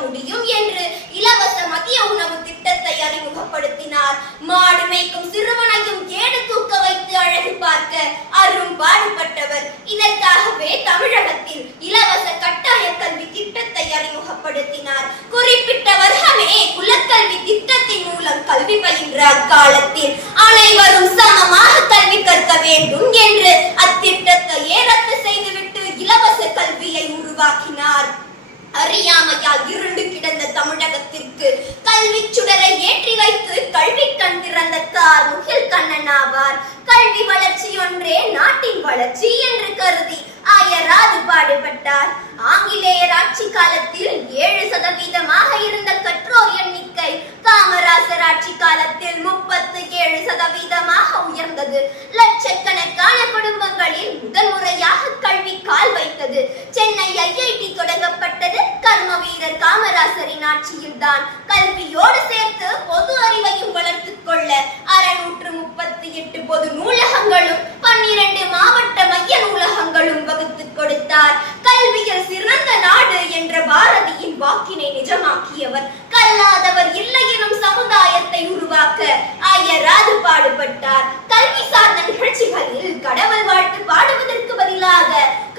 முடியும் என்று இலவச மதிய உணவு திட்டத்தை அறிமுகப்படுத்தினார். மாடு மேய்க்கும் சிறுவனையும் ஏடு தூக்க வைத்து அழகு பார்க்க அரும் பாடுபட்டவர். இதற்காகவே தமிழகத்தில் இலவச கட்டாய கல்வி திட்டத்தை அறிமுகப்படுத்தினார். குறிப்பிட்ட வருகமே குலக்கல் ஒன்றே நாட்டின் வளர்ச்சி என்று கருதி அயராது பாடுபட்டார். ஆங்கிலேயர் ஆட்சி காலத்தில் ஏழு சதவீதமாக இருந்த கற்றோர் எண்ணிக்கை காமராசர் ஆட்சி காலத்தில் முப்பத்து ஏழு சதவீதமாக உயர்ந்தது. லட்சக்கணக்கான குடும்பங்களில் முதல் முறையாக கல்வி கால் வைத்தது. சென்னை ஐஐடி தொடங்கப்பட்டது. கர்ம வீரர் காமராசரின் ஆட்சியில்தான் கல்வியோடு சேர்த்து பொது அறிவையும் வளர்த்துக் கொள்ள அறுநூற்று முப்பத்தி எட்டு பொது நூல் கொடுத்தார் கல்வியில் சிறந்த நாடு என்ற பாரதியின் வாக்கினை நிஜமாக்கியவர். கல்லாதவர் இல்லை எனும் சமுதாயத்தை உருவாக்க அயராது பாடுபட்டார். கல்வி சார்ந்த நிகழ்ச்சிகளில் கடவுள் வாழ்த்து பாடுவதற்கு பதிலாக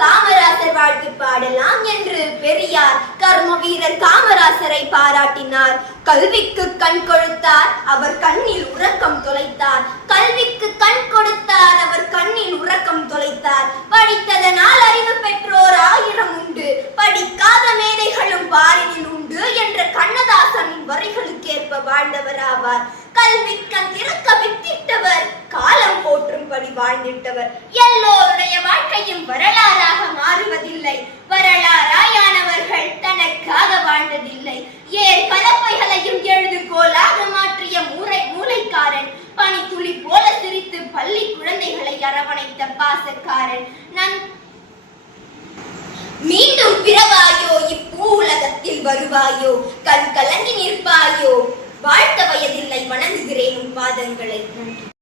காமராசர் வாழ்த்து பாடலாம் என்று பெரியார் கர்ம வீரர் காமராசரை பாராட்டினார். கல்விக்கு கண் கொழுத்தார். அவர் கண்ணில் உறக்கம் தொலைத்தார். கல்விக்கு கண் ஆவார் கல்வி கண் திறக்க வித்திட்டவர். காலம் போற்றும்படி வாழ்ந்திட்டவர். எல்லோருடைய வாழ்க்கையும் வரலாறாக மாறுவதில்லை. வரலாறாயானவர்கள் தனக்காக வாழ்ந்ததில்லை. ஏர் கலப்பைகளையும் எழுதுகோலாக மாற்றிய மூளை மூளைக்காரன். பனி துளி போல சிரித்து பள்ளி குழந்தைகளை அரவணைத்த பாசக்காரன். நன் மீண்டும் பிறவாயோ? இப்பூ உலகத்தில் வருவாயோ? பாதங்களை நன்றி.